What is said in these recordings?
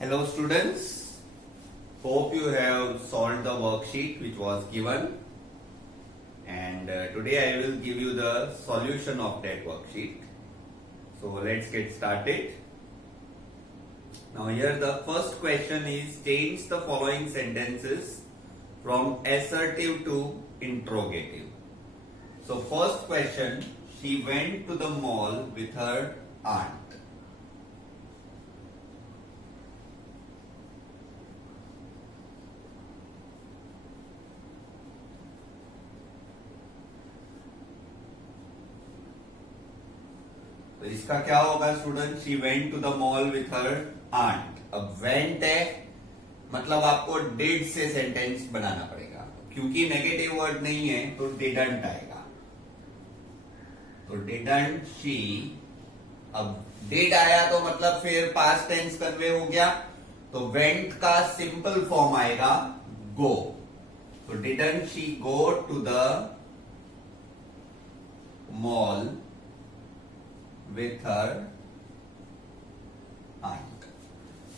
Hello students, hope you have solved the worksheet which was given, and today I will give you the solution of that worksheet. So let's get started. Now here the first question is, change the following sentences from assertive to interrogative. So first question, she went to the mall with her aunt. तो इसका क्या होगा student? She went to the mall with her aunt. अब went है मतलब आपको did से sentence बनाना पड़ेगा, क्योंकि नेगेटिव वर्ड नहीं है तो डिडंट आएगा. तो डिडंट शी. अब डिड आया तो मतलब फिर पास्ट टेंस कन्वे हो गया, तो वेंट का सिंपल फॉर्म आएगा गो. तो didn't she go to the mall with her aunt.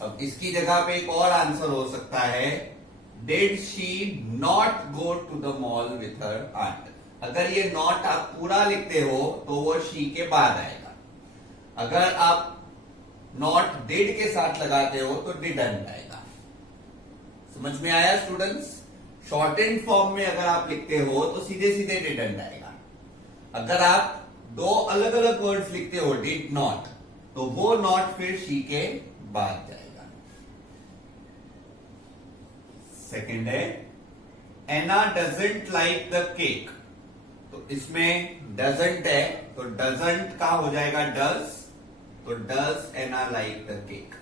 अब इसकी जगह पे एक और आंसर हो सकता है, did she not go to the mall with her aunt. अगर ये नॉट आप पूरा लिखते हो तो वो she के बाद आएगा. अगर आप नॉट did के साथ लगाते हो तो didn't आएगा. समझ में आया स्टूडेंट्स? शॉर्टेंड फॉर्म में अगर आप लिखते हो तो सीधे सीधे didn't आएगा. अगर आप दो अलग अलग वर्ड्स लिखते हो डिड नॉट, तो वो नॉट फिर शी के बाद जाएगा. सेकंड है, एना डजंट लाइक द केक. तो इसमें डजंट है तो डजंट का हो जाएगा डज. तो does Anna like the cake.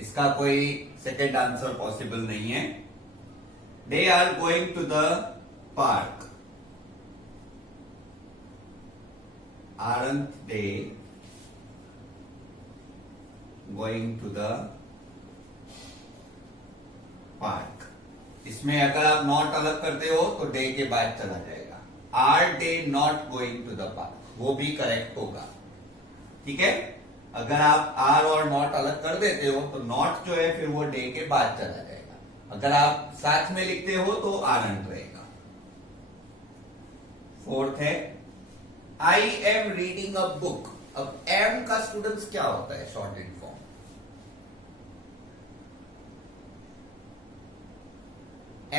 इसका कोई सेकेंड आंसर पॉसिबल नहीं है. They are going to the park. Aren't they going to the park. इसमें अगर आप नॉट अलग करते हो तो डे के बाद चला जाएगा. Are they not going to the park, वो भी करेक्ट होगा. ठीक है. अगर आप आर और नॉट अलग कर देते हो तो नॉट जो है फिर वो डे के बाद चला जाएगा. अगर आप साथ में लिखते हो तो आरंट रहेगा. फोर्थ है, I am reading a book. अब एम का स्टूडेंट्स क्या होता है शॉर्टेड फॉर्म?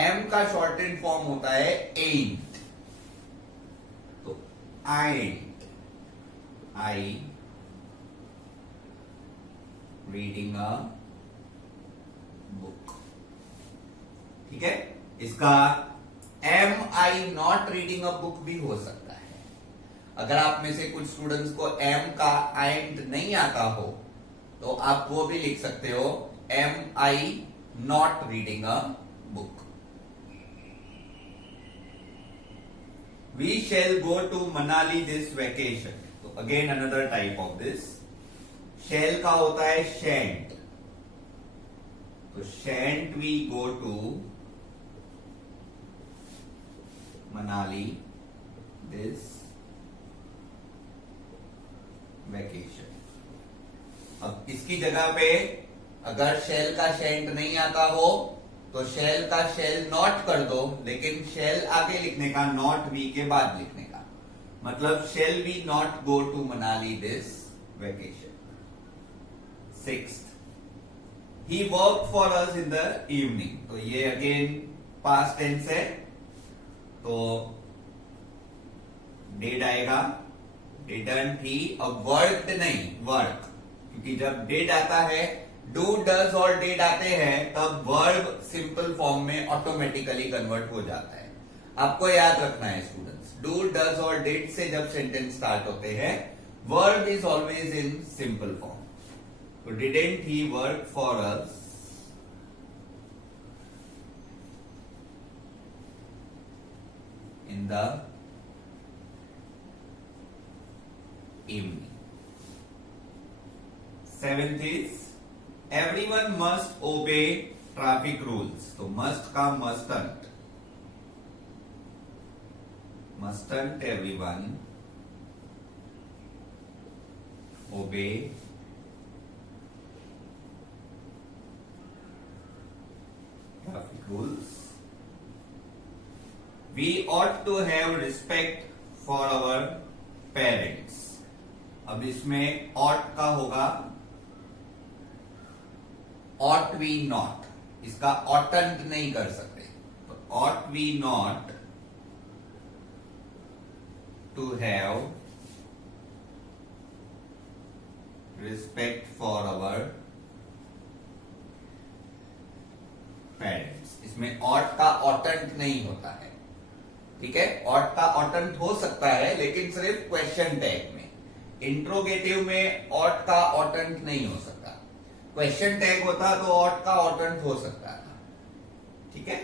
एम का शॉर्टेड फॉर्म होता है एंट. तो आई रीडिंग अ बुक. ठीक है. इसका am I not reading a book भी हो सकता है. अगर आप में से कुछ स्टूडेंट्स को एम का एंड नहीं आता हो तो आप वो भी लिख सकते हो, am I not reading a book. We shall go to Manali this vacation. तो again another type of this. Shall का होता है शेंट. तो shan't we go to Manali this vacation. अब इसकी जगह पे अगर शेल का शेंट नहीं आता हो तो शेल का शेल नॉट कर दो, लेकिन शेल आगे लिखने का, नॉट वी के बाद लिखने का. मतलब shall we not go to Manali this vacation. Sixth, he worked for us in the evening. तो ये अगेन पास्ट टेंस है तो did आएगा. didn't he. अब worked नहीं, work. क्योंकि जब did आता है, do, does और did आते हैं तब verb सिंपल फॉर्म में ऑटोमेटिकली कन्वर्ट हो जाता है. आपको याद रखना है स्टूडेंट्स, do, does और did से जब सेंटेंस स्टार्ट होते हैं, verb is always in simple form. So didn't he work for us in the evening? Seventh is, everyone must obey traffic rules. तो must का mustn't. mustn't everyone obey traffic rules? We ought to have respect for our parents. अब इसमें ought का होगा ought we not, इसका oughtn't नहीं कर सकते, तो ought we not to have respect for our parents. इसमें ought का oughtn't नहीं होता है. ठीक है, ought का oughtn't हो सकता है लेकिन सिर्फ क्वेश्चन टैग में. इंट्रोगेटिव में ought का oughtn't नहीं हो सकता. क्वेश्चन टैग होता तो ought का oughtn't हो सकता था. ठीक है,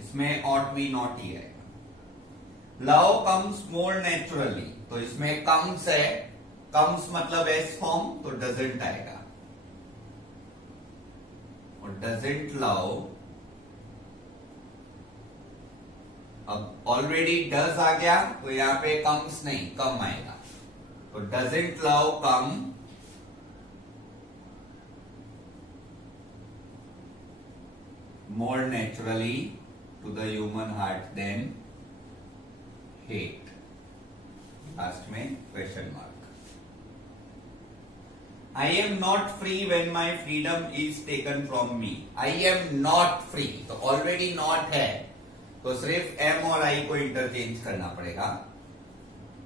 इसमें ought we not ही है. लव कम्स मोर नेचुरली, तो इसमें कम्स है, कम्स मतलब एस फॉर्म, तो डजंट आएगा. और डजंट लव, अब ऑलरेडी डज आ गया तो यहां पे कम्स नहीं, कम आएगा. तो doesn't love come more naturally to the human heart than hate. Last में question mark. I am not free when my freedom is taken from me. I am not free, तो already not है तो सिर्फ M और आई को interchange करना पड़ेगा.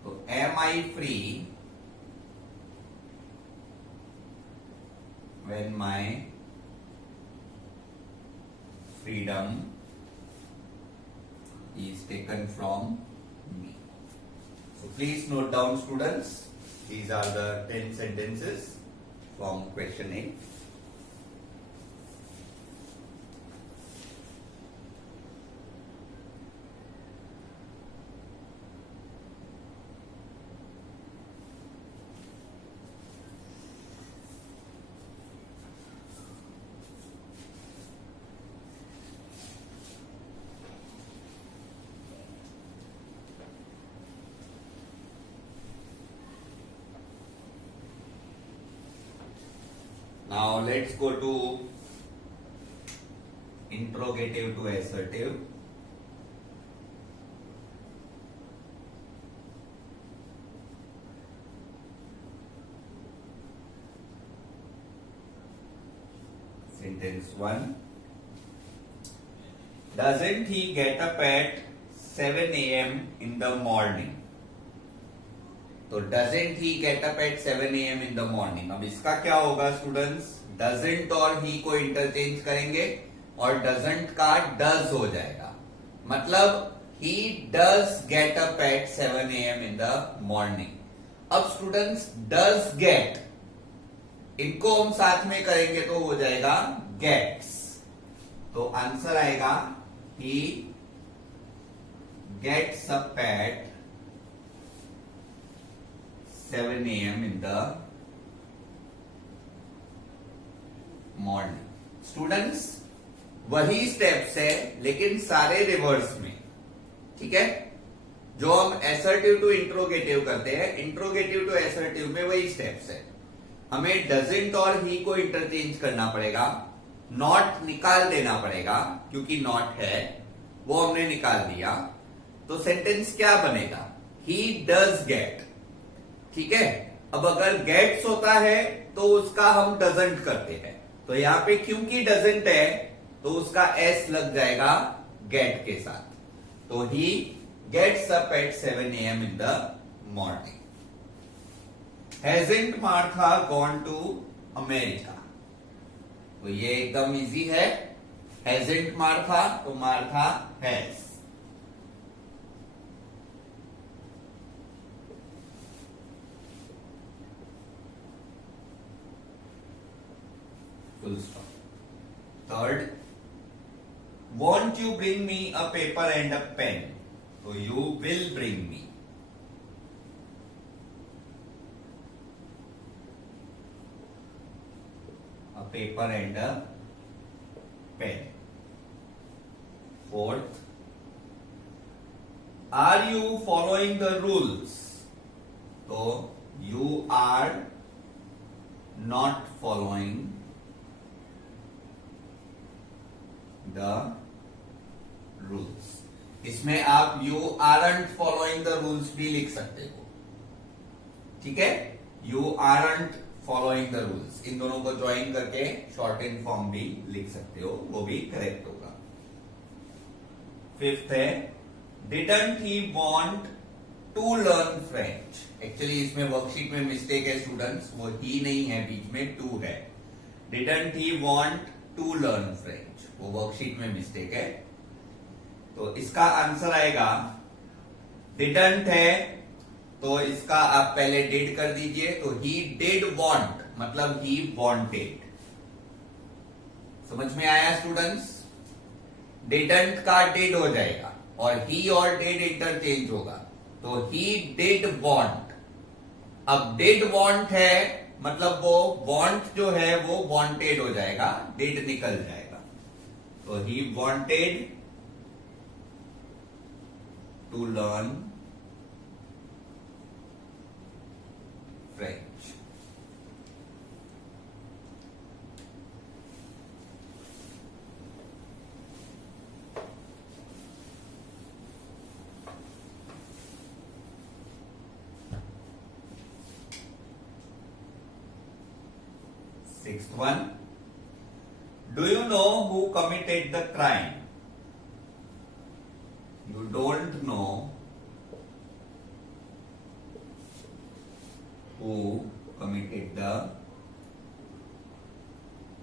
तो am I free when my freedom is taken from me. So please note down, students, these are the 10 sentences from question 8. Now let's go to interrogative to assertive. Sentence 1. Doesn't he get up at 7 a.m. in the morning? तो doesn't he get up at 7 a.m. in the morning. अब इसका क्या होगा students, doesn't और he को interchange करेंगे और doesn't का does हो जाएगा. मतलब he does get up at 7 a.m. in the morning. अब स्टूडेंट्स does get, इनको हम साथ में करेंगे तो हो जाएगा gets. तो आंसर आएगा he gets up at 7 a.m. in the morning. Students वही स्टेप्स है लेकिन सारे रिवर्स में. ठीक है, जो हम एसर्टिव टू इंट्रोगेटिव करते हैं, इंट्रोगेटिव टू एसर्टिव में वही स्टेप्स है. हमें डजंट और ही को इंटरचेंज करना पड़ेगा, नॉट निकाल देना पड़ेगा क्योंकि नॉट है, वो हमने निकाल दिया. तो सेंटेंस क्या बनेगा, ही डज गेट. ठीक है, अब अगर गेट्स होता है तो उसका हम डजंट करते हैं, तो यहां पे क्योंकि डजंट है तो उसका एस लग जाएगा गेट के साथ. तो he gets up at 7 a.m. in the morning. Hasn't Martha gone to America? तो ये एकदम इजी है. Hasn't Martha, तो Martha has. Full stop. Third, won't you bring me a paper and a pen? So you will bring me. A paper and a pen. Fourth, are you following the rules? तो you are not following the rules. इसमें आप you aren't following the rules भी लिख सकते हो, ठीक है। You aren't following the rules, इन दोनों को ज्वाइन करके शॉर्ट इन फॉर्म भी लिख सकते हो, वो भी करेक्ट होगा। फिफ्थ है, didn't he want to learn French. Actually इसमें वर्कशीट में मिस्टेक है स्टूडेंट्स, वो ही नहीं है, बीच में टू है। Didn't he want to learn French, वो वर्कशीट में मिस्टेक है। तो इसका आंसर आएगा, डिडंट है तो इसका आप पहले डिड कर दीजिए, तो ही डिड वांट मतलब ही वांटेड। समझ में आया स्टूडेंट्स? डिडंट का डिड हो जाएगा और ही और डिड इंटरचेंज होगा, तो ही डिड वांट। अब डिड वांट है मतलब वो वांट जो है वो वांटेड हो जाएगा, डिड निकल जाएगा। तो he wanted to learn French. Sixth one, do you know who committed the crime? You don't know who committed the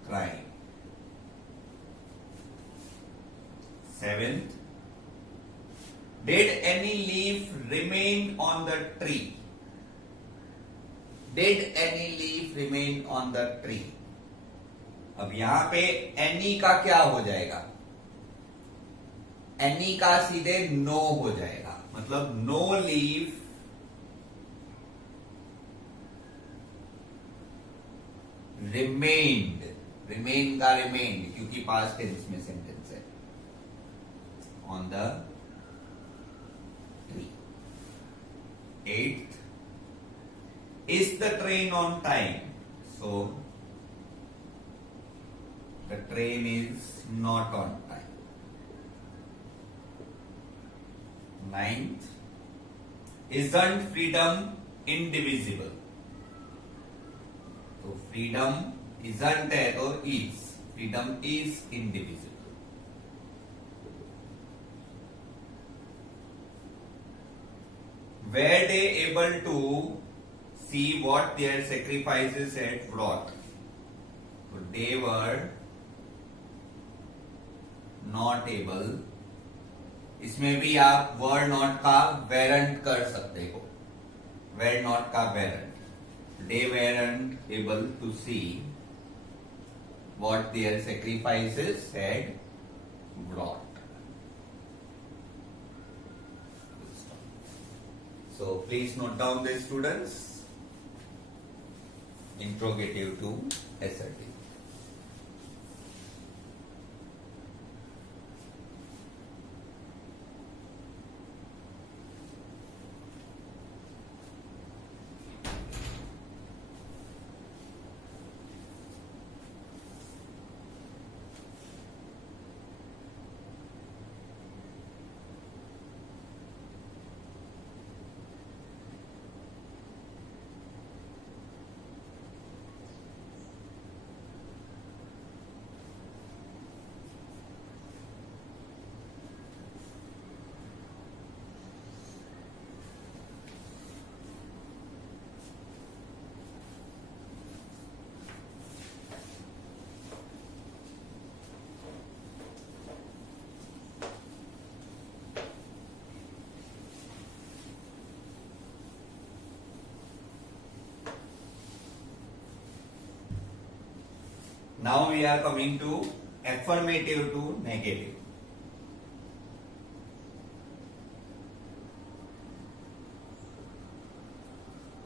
crime. Seventh, did any leaf remain on the tree? Did any leaf remain on the tree? अब यहां पे any का क्या हो जाएगा? any का सीधे no हो जाएगा, मतलब no leaf remained, remain का remained क्योंकि past tense में सेंटेंस है, on the tree. Eighth, is the train on time? So the train is not on time. Ninth, isn't freedom indivisible? तो freedom isn't है तो is, freedom is indivisible. Were they able to see what their sacrifices had brought? So they were not able, इसमें भी आप were not का weren't कर सकते हो, were not का weren't. They weren't able to see what their sacrifices had brought. So please note down this, students. Interrogative to assertive. Now we are coming to affirmative to negative.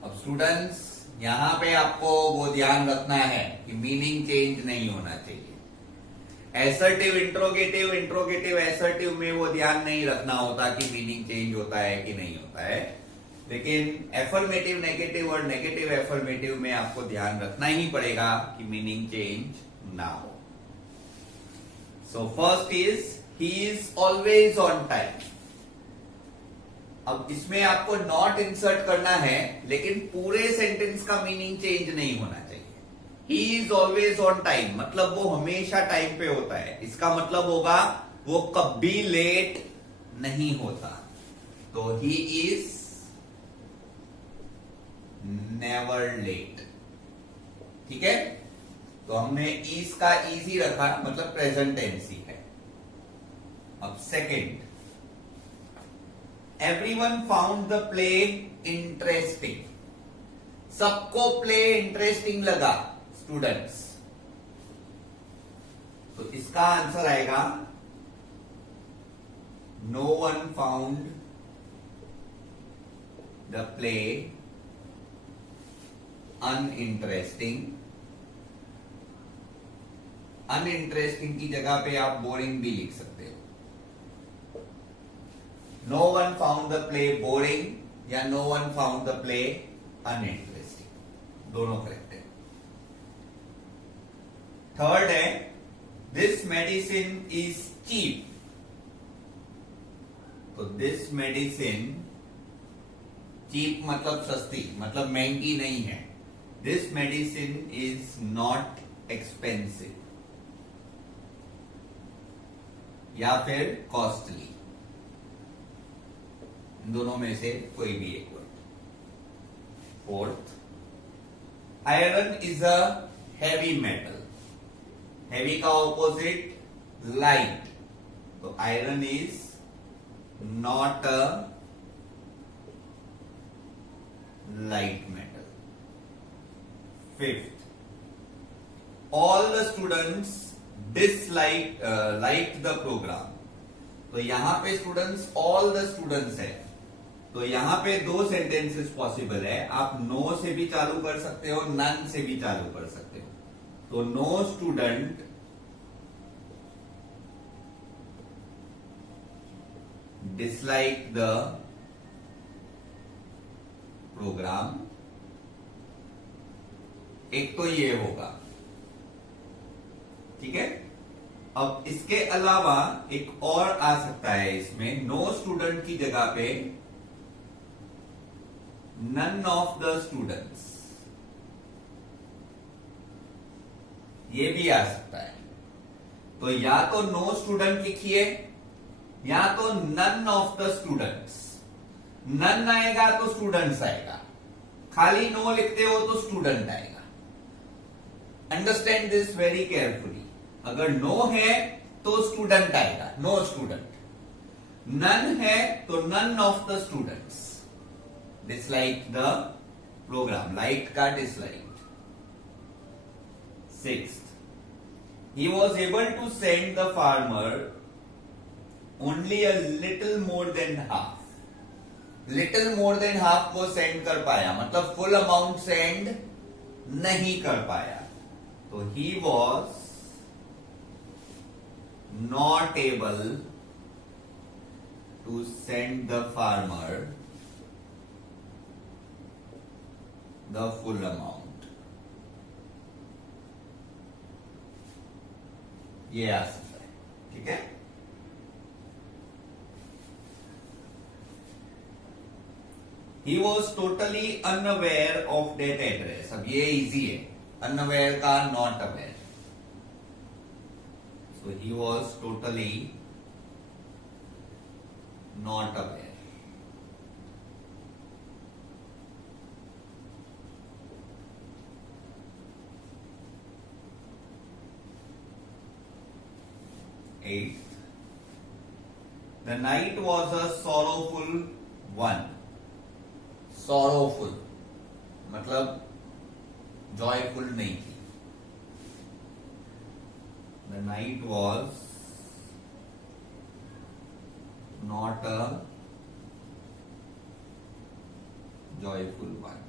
अब students यहां पे आपको वो ध्यान रखना है कि मीनिंग चेंज नहीं होना चाहिए। एसर्टिव इंट्रोगेटिव, इंट्रोगेटिव एसर्टिव में वो ध्यान नहीं रखना होता कि मीनिंग चेंज होता है कि नहीं होता है, लेकिन एफर्मेटिव नेगेटिव और नेगेटिव एफर्मेटिव में आपको ध्यान रखना ही पड़ेगा कि मीनिंग चेंज ना हो. So first is he is always on time. अब इसमें आपको नॉट इंसर्ट करना है, लेकिन पूरे सेंटेंस का मीनिंग चेंज नहीं होना चाहिए. He is always on time मतलब वो हमेशा टाइम पे होता है. इसका मतलब होगा वो कभी लेट नहीं होता. तो ही इज नेवर लेट. ठीक है, तो हमने इज का इजी रखा मतलब प्रेजेंट टेंस ही है. अब second, everyone found the play interesting. सबको प्ले इंटरेस्टिंग लगा, स्टूडेंट्स. तो इसका आंसर आएगा no one found the play uninteresting. Uninteresting की जगह पे आप बोरिंग भी लिख सकते हो. No one found the play boring या no one found the play uninteresting, दोनों करेक्ट है. थर्ड है दिस मेडिसिन इज चीप. तो दिस मेडिसिन, चीप मतलब सस्ती, मतलब महंगी नहीं है. This medicine is not expensive या फिर कॉस्टली. इन दोनों में से कोई भी एक word. Fourth, iron is a heavy metal. Heavy का ऑपोजिट लाइट. तो iron is not a light metal. Fifth, all the students dislike like the program. तो यहां पे स्टूडेंट्स, ऑल द स्टूडेंट्स है, तो यहां पे दो सेंटेंसेस पॉसिबल है. आप नो से भी चालू कर सकते हो, नन से भी चालू कर सकते हो. तो no student dislike the program. एक तो ये होगा. ठीक है, अब इसके अलावा एक और आ सकता है इसमें, नो स्टूडेंट की जगह पे नन ऑफ द स्टूडेंट्स, ये भी आ सकता है. तो या तो नो स्टूडेंट लिखिए या तो none of the students. None आएगा तो स्टूडेंट्स आएगा, खाली नो लिखते हो तो स्टूडेंट आएगा. Understand this very carefully. अगर नो है तो स्टूडेंट आएगा, नो स्टूडेंट. नन है तो none of the students. Dislike the programme, like का dislike. Sixth, he was able to send the farmer only a little more than half. Little more than half को send कर पाया, मतलब full amount send नहीं कर पाया. तो he was not able to send the farmer the full amount. ये आ सकता है. ठीक है, he was totally unaware of that address. अब ये इजी है, unaware का not aware. So he was totally not aware. Eighth, the night was a sorrowful one. Sorrowful मतलब joyful नहीं थी. The night was not a joyful one.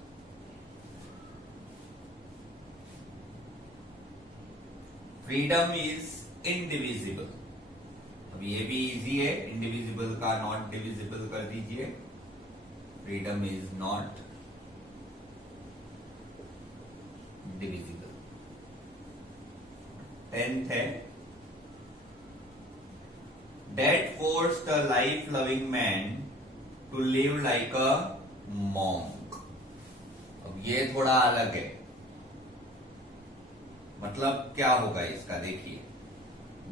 Freedom is indivisible. अब ये भी इजी है, इंडिविजिबल का नॉट डिविजिबल कर दीजिए। Freedom is not divisible. 10th है, that forced a life loving man to live like a monk. अब ये थोड़ा अलग है, मतलब क्या होगा इसका देखिए,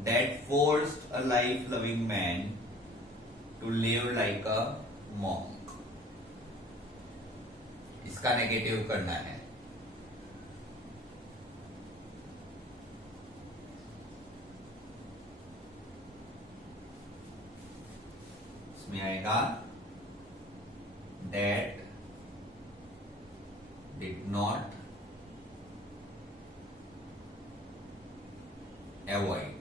that forced a life loving man to live like a monk। इसका नेगेटिव करना है। इसमें आएगा that did not avoid।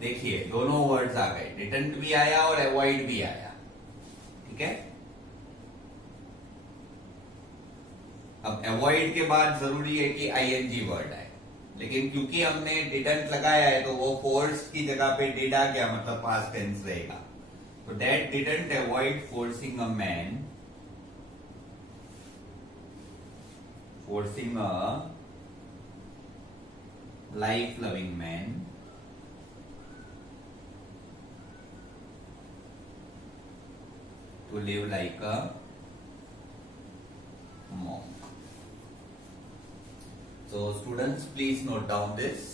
देखिए दोनों वर्ड्स आ गए, डिडंट भी आया और अवॉइड भी आया, ठीक है। अब अवॉइड के बाद जरूरी है कि आईएनजी वर्ड आए, लेकिन क्योंकि हमने डिडंट लगाया है तो वो फोर्स्ड की जगह पे डिड आ गया, मतलब पास्ट टेंस रहेगा। तो that didn't avoid forcing a man, forcing a life loving man to live like a monk। So students, please note down this।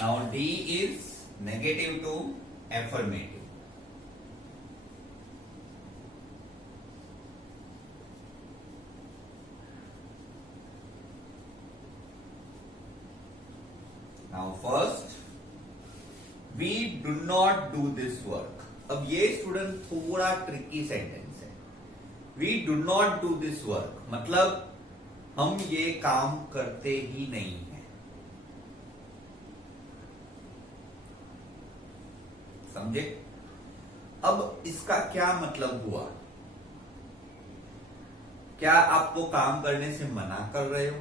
Now D is negative to affirmative। Now first, we do not do this work। अब ये student थोड़ा tricky sentence है। We do not do this work मतलब हम ये काम करते ही नहीं है। समझे? अब इसका क्या मतलब हुआ? क्या आप वो काम करने से मना कर रहे हो?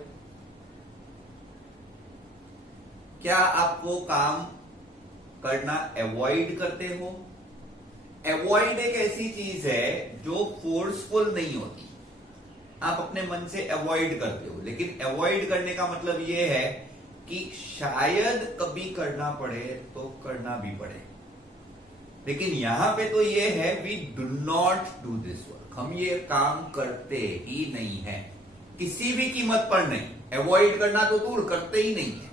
क्या आप वो काम करना अवॉइड करते हो? अवॉइड एक ऐसी चीज है जो फोर्सफुल नहीं होती, आप अपने मन से अवॉइड करते हो, लेकिन अवॉइड करने का मतलब यह है कि शायद कभी करना पड़े तो करना भी पड़े। लेकिन यहां पे तो ये है we do not do this work, हम ये काम करते ही नहीं है, किसी भी कीमत पर नहीं। अवॉइड करना तो दूर, करते ही नहीं है।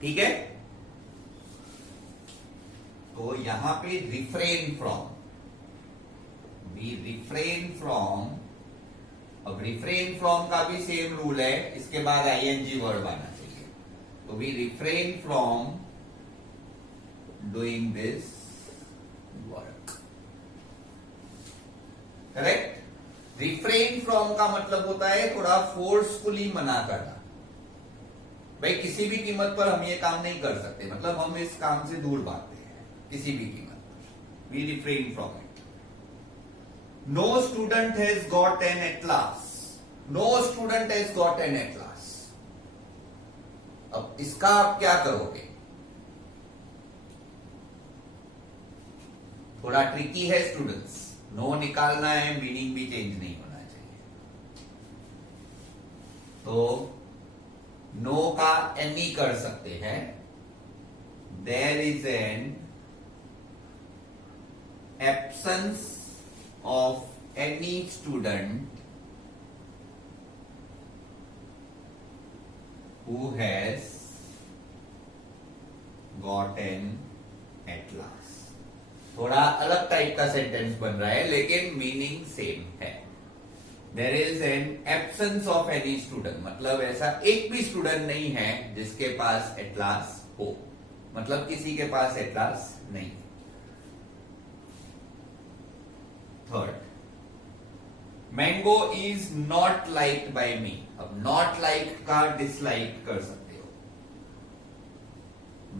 ठीक है, तो यहां पे refrain from, we refrain from. अब रिफ्रेन फ्रॉम का भी सेम रूल है, इसके बाद आईएनजी वर्ड आना चाहिए। तो we refrain from doing this work। Correct? Refrain from का मतलब होता है थोड़ा फोर्सफुली मना करना, भाई किसी भी कीमत पर हम ये काम नहीं कर सकते, मतलब हम इस काम से दूर भागते हैं किसी भी कीमत पर, we refrain from it. No student has got an atlas, no student has got an atlas. अब इसका आप क्या करोगे, थोड़ा ट्रिकी है स्टूडेंट्स, नो निकालना है, मीनिंग भी चेंज नहीं होना चाहिए। तो नो का एनी कर सकते हैं, there is an absence of any student who has got an atlas. थोड़ा अलग टाइप का सेंटेंस बन रहा है लेकिन मीनिंग सेम है। There is an absence of any student, मतलब ऐसा एक भी स्टूडेंट नहीं है जिसके पास एटलास हो, मतलब किसी के पास एटलास नहीं। Third, mango is not liked by me. अब नॉट लाइक का डिसलाइक कर सकते हो,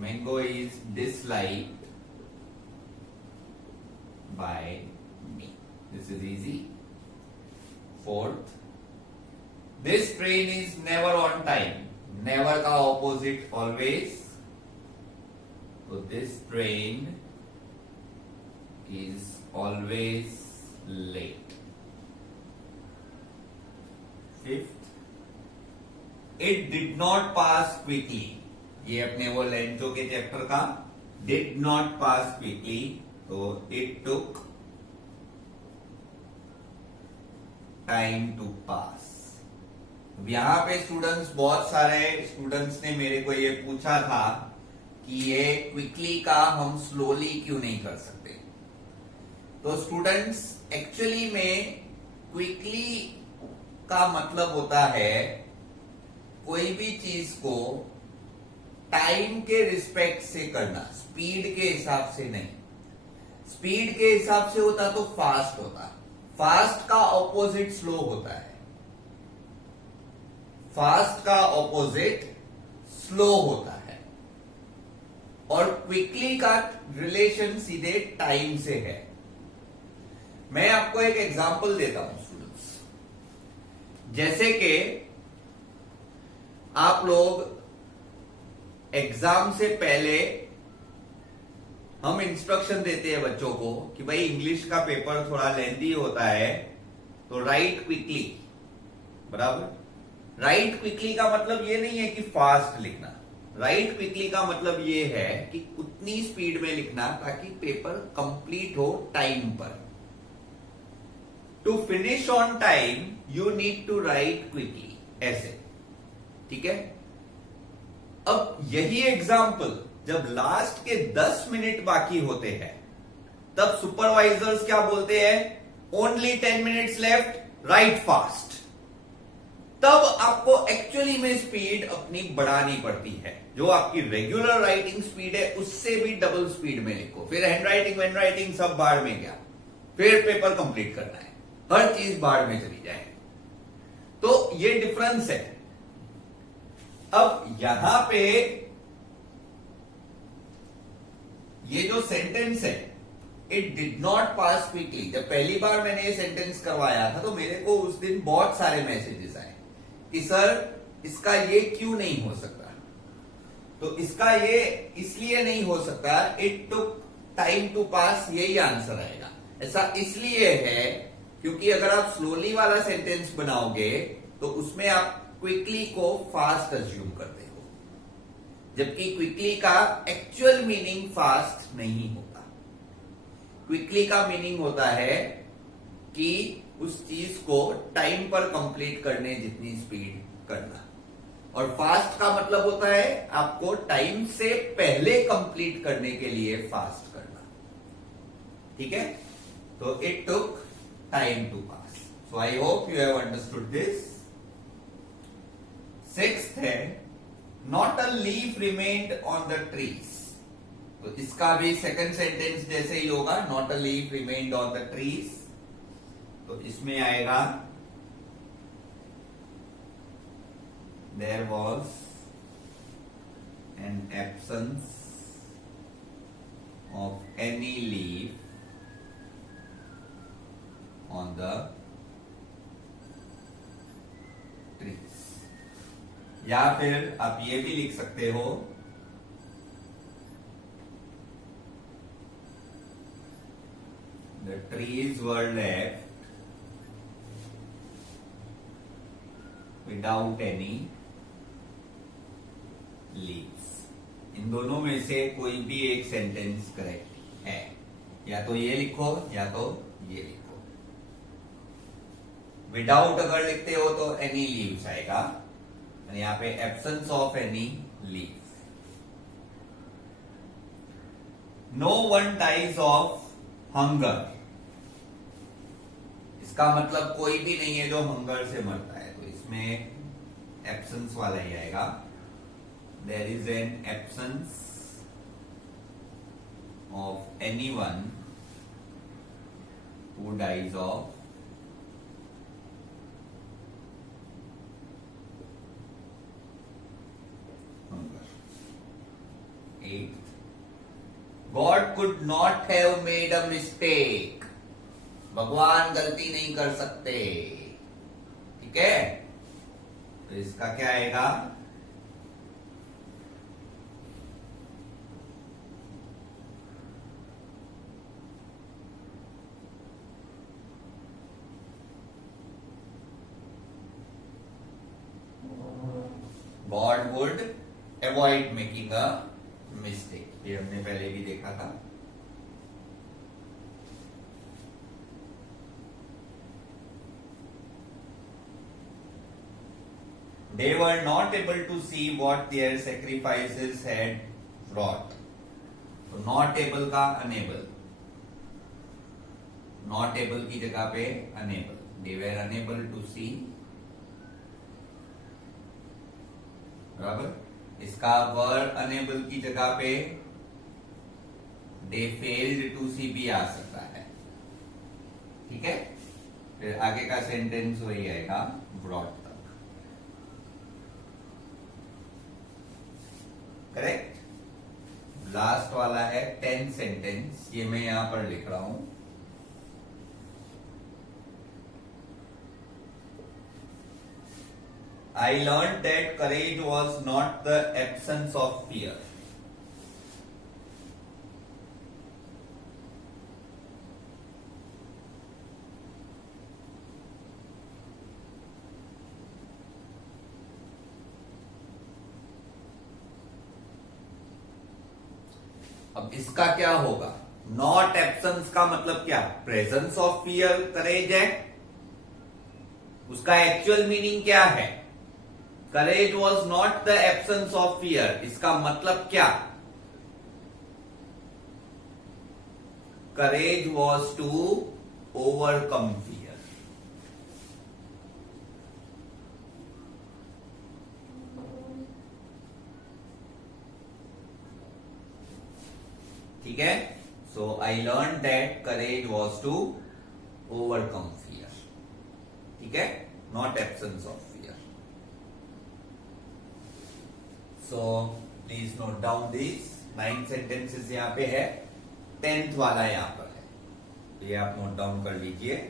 mango is disliked by me. This is easy. Fourth, this train is never on time. Never का opposite always. So this train is always late. Fifth, it did not pass quickly. ये अपने वो Lencho के chapter का did not pass quickly, तो it took time to pass। अब यहां पे स्टूडेंट्स, बहुत सारे स्टूडेंट्स ने मेरे को ये पूछा था कि ये क्विकली का हम स्लोली क्यों नहीं कर सकते। तो स्टूडेंट्स एक्चुअली में क्विकली का मतलब होता है कोई भी चीज को टाइम के रिस्पेक्ट से करना, स्पीड के हिसाब से नहीं। स्पीड के हिसाब से होता तो फास्ट होता, फास्ट का ऑपोजिट स्लो होता है, फास्ट का ऑपोजिट स्लो होता है, और क्विकली का रिलेशन सीधे टाइम से है। मैं आपको एक एग्जांपल देता हूं स्टूडेंट्स, जैसे कि आप लोग एग्जाम से पहले हम इंस्ट्रक्शन देते हैं बच्चों को कि भाई इंग्लिश का पेपर थोड़ा लेंथी होता है तो राइट क्विकली, बराबर। राइट क्विकली का मतलब ये नहीं है कि फास्ट लिखना, राइट क्विकली का मतलब ये है कि उतनी स्पीड में लिखना ताकि पेपर कंप्लीट हो टाइम पर। To finish on time you need to write quickly, ऐसे, ठीक है। अब यही एग्जाम्पल जब लास्ट के 10 मिनट बाकी होते हैं तब सुपरवाइजर्स क्या बोलते हैं, only 10 minutes left, right fast. तब आपको एक्चुअली में स्पीड अपनी बढ़ानी पड़ती है, जो आपकी रेगुलर राइटिंग स्पीड है उससे भी डबल स्पीड में लिखो, फिर हैंड राइटिंग सब बाढ़ में गया, फिर पेपर कंप्लीट करना है, हर चीज बाढ़ में चली जाए। तो ये डिफरेंस है। अब यहां पे ये जो सेंटेंस है, it did not pass quickly, जब पहली बार मैंने ये सेंटेंस करवाया था तो मेरे को उस दिन बहुत सारे मैसेजेस आए कि सर इसका ये क्यों नहीं हो सकता। तो इसका ये इसलिए नहीं हो सकता, इट टुक टाइम टू पास, यही आंसर आएगा। ऐसा इसलिए है क्योंकि अगर आप स्लोली वाला सेंटेंस बनाओगे तो उसमें आप क्विकली को फास्ट अज्यूम करते हो, जबकि क्विकली का एक्चुअल मीनिंग फास्ट नहीं होता। क्विकली का मीनिंग होता है कि उस चीज को टाइम पर कंप्लीट करने जितनी स्पीड करना, और फास्ट का मतलब होता है आपको टाइम से पहले कंप्लीट करने के लिए फास्ट करना, ठीक है। तो it took time to pass. So I hope you have understood this. Sixth है, not a leaf remained on the trees. तो इसका भी सेकंड सेंटेंस जैसे ही होगा, not a leaf remained on the trees. तो इसमें आएगा there was an absence of any leaf on the trees. या फिर आप ये भी लिख सकते हो the trees were left without any leaves. इन दोनों में से कोई भी एक सेंटेंस करेक्ट है, या तो ये लिखो या तो ये लिखो। विदाउट अगर लिखते हो तो एनी लीव्स आएगा, और यहां पे absence of any leaves. No one dies of hunger, इसका मतलब कोई भी नहीं है जो हंगर से मरता है, तो इसमें एब्सेंस वाला ही आएगा। There is an absence of anyone who dies of hunger. 8th, God could not have made a mistake. भगवान गलती नहीं कर सकते। ठीक है, तो इसका क्या आएगा? God would avoid making a mistake। ये हमने पहले भी देखा था। They were not able to see what their sacrifices had wrought। तो not able का unable, not able की जगह पे unable। They were unable to see, बराबर। इसका वर अनेबल की जगह पे दे फेल्ड टू सी भी आ सकता है। ठीक है, फिर आगे का सेंटेंस वही आएगा ब्रॉट तक। करेक्ट। लास्ट वाला है 10th सेंटेंस, ये मैं यहां पर लिख रहा हूं। I learned that courage was not the absence of fear। अब इसका क्या होगा? नॉट एब्सेंस का मतलब क्या? प्रेजेंस ऑफ फियर करेज है। उसका एक्चुअल मीनिंग क्या है? Courage was not the absence of fear. इसका मतलब क्या? Courage was to overcome fear. ठीक है, so I learn that courage was to overcome fear. ठीक है, not absence of fear. So please note down these 9 sentences यहाँ पे है, 10th वाला यहाँ पर है, तो ये आप नोट डाउन कर लीजिए।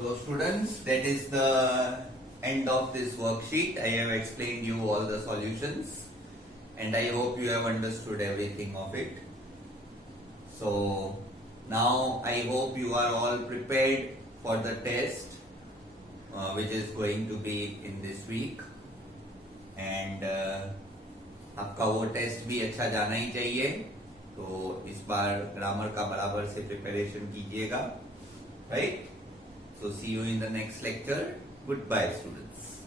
So students, that is the end of this worksheet. I have explained you all the solutions and I hope you have understood everything of it. So Now I hope you are all prepared for the test, which is going to be in this week. And आपका वो test भी अच्छा जाना ही चाहिए, तो इस बार grammar का बराबर से प्रिपरेशन कीजिएगा, right? So see you in the next lecture. Goodbye, students.